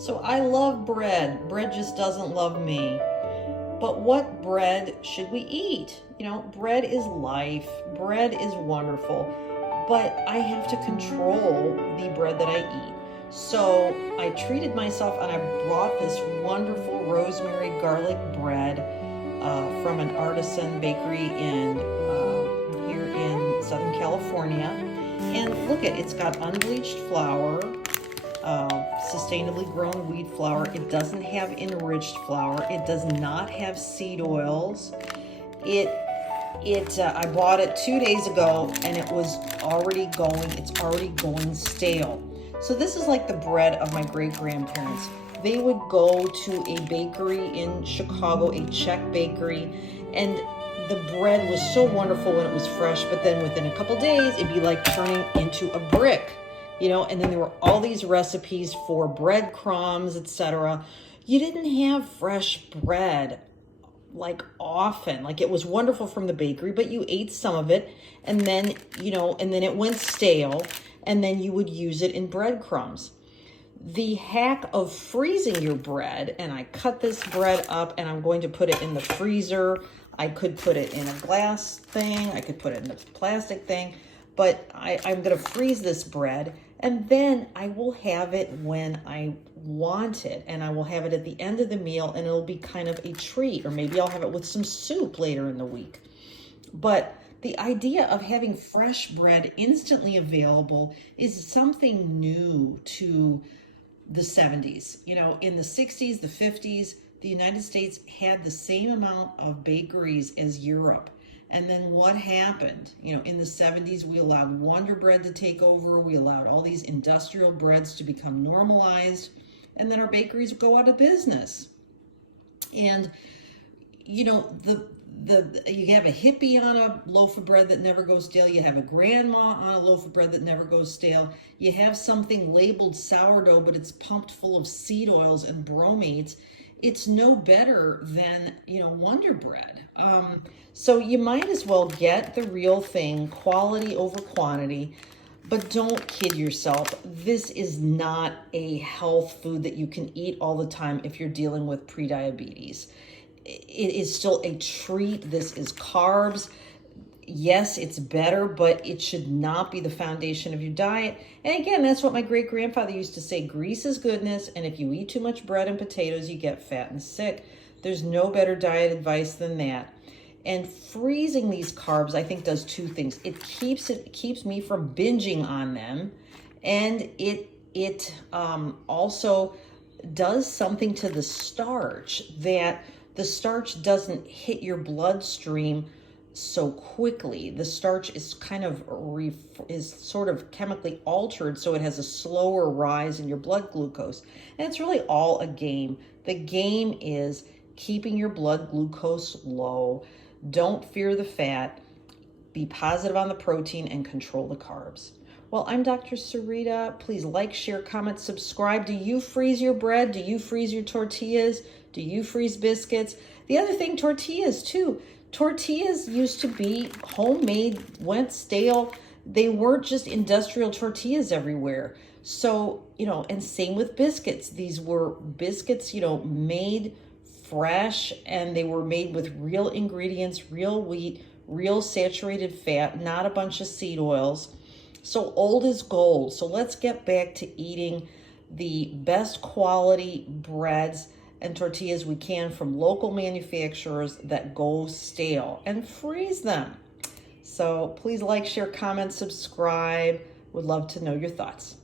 So I love bread. Bread just doesn't love me. But what bread should we eat? Bread is life. Bread is wonderful. But I have to control the bread that I eat. So I treated myself and I brought this wonderful rosemary garlic bread from an artisan bakery here in Southern California. And look it's got unbleached flour, sustainably grown wheat flour. It doesn't have enriched flour. It does not have seed oils. I bought it 2 days ago and it's already going stale. So this is like the bread of my great grandparents. They would go to a bakery in Chicago, a Czech bakery, and the bread was so wonderful when it was fresh, but then within a couple days, it'd be like turning into a brick. And then there were all these recipes for breadcrumbs, etc. You didn't have fresh bread like often. Like it was wonderful from the bakery, but you ate some of it and then, and then it went stale and then you would use it in breadcrumbs. The hack of freezing your bread, and I cut this bread up and I'm going to put it in the freezer. I could put it in a glass thing. I could put it in a plastic thing, but I'm going to freeze this bread. And then I will have it when I want it. And I will have it at the end of the meal and it'll be kind of a treat. Or maybe I'll have it with some soup later in the week. But the idea of having fresh bread instantly available is something new to the 70s. In the 60s, the 50s, the United States had the same amount of bakeries as Europe. And then what happened? In the 70s, we allowed Wonder Bread to take over. We allowed all these industrial breads to become normalized. And then our bakeries go out of business. And, you have a hippie on a loaf of bread that never goes stale. You have a grandma on a loaf of bread that never goes stale. You have something labeled sourdough, but it's pumped full of seed oils and bromates. It's no better than, Wonder Bread. So you might as well get the real thing, quality over quantity, but don't kid yourself. This is not a health food that you can eat all the time if you're dealing with prediabetes. It is still a treat. This is carbs. Yes, it's better, but it should not be the foundation of your diet. And again, that's what my great grandfather used to say, grease is goodness. And if you eat too much bread and potatoes, you get fat and sick. There's no better diet advice than that. And freezing these carbs, I think, does two things. It keeps me from binging on them. And it also does something to the starch, that the starch doesn't hit your bloodstream so quickly. The starch is is sort of chemically altered, so it has a slower rise in your blood glucose. And it's really all a game. The game is keeping your blood glucose low. Don't fear the fat. Be positive on the protein and control the carbs. Well, I'm Dr. Sarita. Please like, share, comment, subscribe. Do you freeze your bread? Do you freeze your tortillas? Do you freeze biscuits? The other thing, tortillas too. Tortillas used to be homemade, went stale. They weren't just industrial tortillas everywhere. So, and same with biscuits. These were biscuits, made fresh, and they were made with real ingredients, real wheat, real saturated fat, not a bunch of seed oils. So old is gold. So let's get back to eating the best quality breads and tortillas we can from local manufacturers that go stale, and freeze them. So please like, share, comment, subscribe. Would love to know your thoughts.